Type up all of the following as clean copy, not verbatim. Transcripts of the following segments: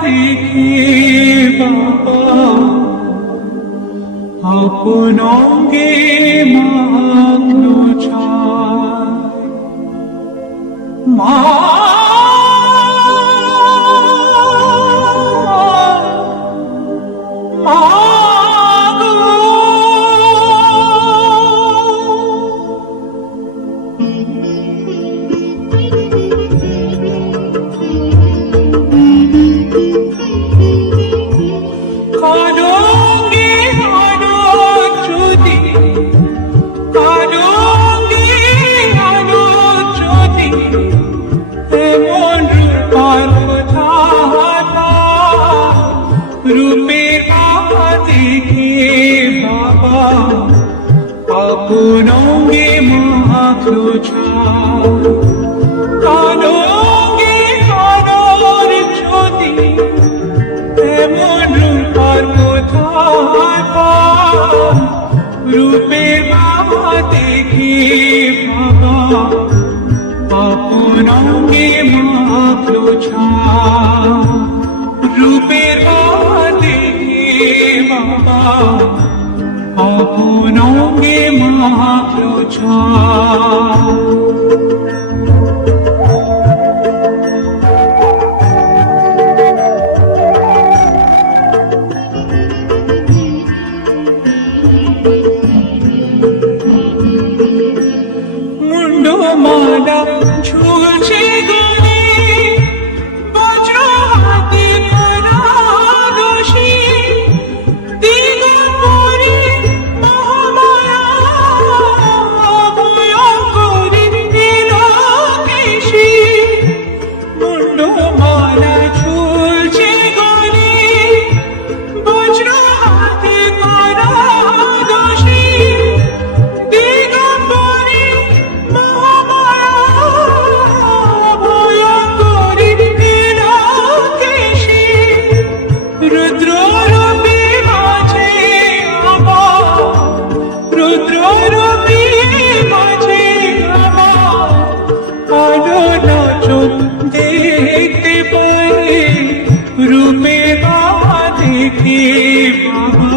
দেখে বাবা আপন অঙ্গে মাখলো ছাই মা রূপের বাবা দেখে বাবা আপন অঙ্গে মাখলো ছাই কালো অঙ্গে কালোর যদি এমন রূপার কোথায় পাই রূপের বাবা দেখে বাবা আপন অঙ্গে মাখলো ছাই রূপের বাবা দেখে বাবা আপন অঙ্গে মাখলো ছাই মুন্ডমালা ঝুলছে গলে বজ্র হাতে করা দোষী দিগম্বরী মহামায়া ভয়ঙ্করী নীলকেশী মুন্ডমালা ঝুলছে গলে বজ্র হাতে করা দোষী দিগম্বরী দেখতে পাই রূপে বাবা দেখে বাবা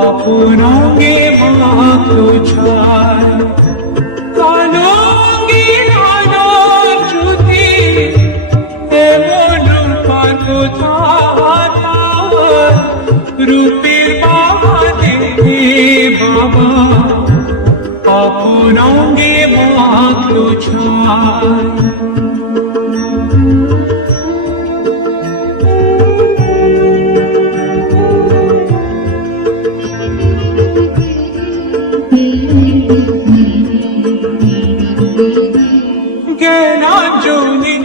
আপন অঙ্গে মাখলো ছাই কালো অঙ্গে আলোর জ্যোতি এমন রূপার কোথায় রূপের বাবা দেখে বাবা আপন অঙ্গে মাখলো ছাই জ্ঞানাঞ্জলি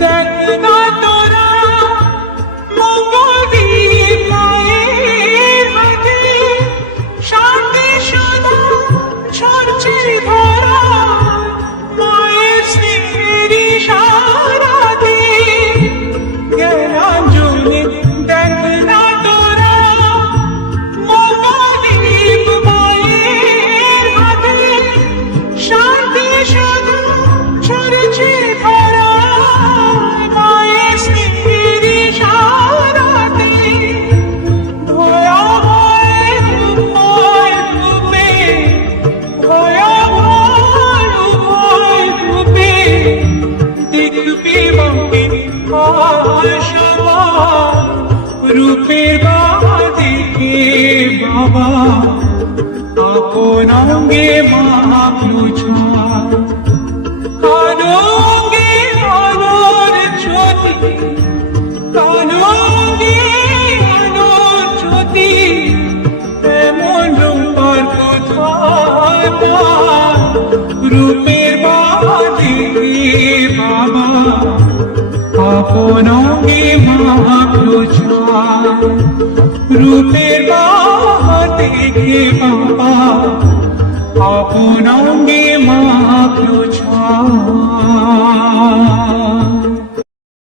দেখ না তোরা মঙ্গলদীপ মায়ের হাতে শান্তি সদা ছড়ছে ধরা মায়ের স্নেহের ইশারাতে জ্ঞানাঞ্জলি দেখ না তোরা মঙ্গলদীপ মায়ের হাতে শান্তি সদা ছড়ছে ধরা মায়ের স্নেহের ইশারাতে ভয়াবহ রূপে ভয়াবহ রূপে দেখবি মনে সবার রূপের বাবা দেখে বাবা আপন অঙ্গে মাখলো ছাই কালো অঙ্গে আলোর জ্যোতি কালো অঙ্গে আলোর জ্যোতি এমন রূপার কোথায় পাই রূপের বাবা দেখে বাবা আপন অঙ্গে মাখলো ছাই রূপের বাবা দেখে বাবা আপন অঙ্গে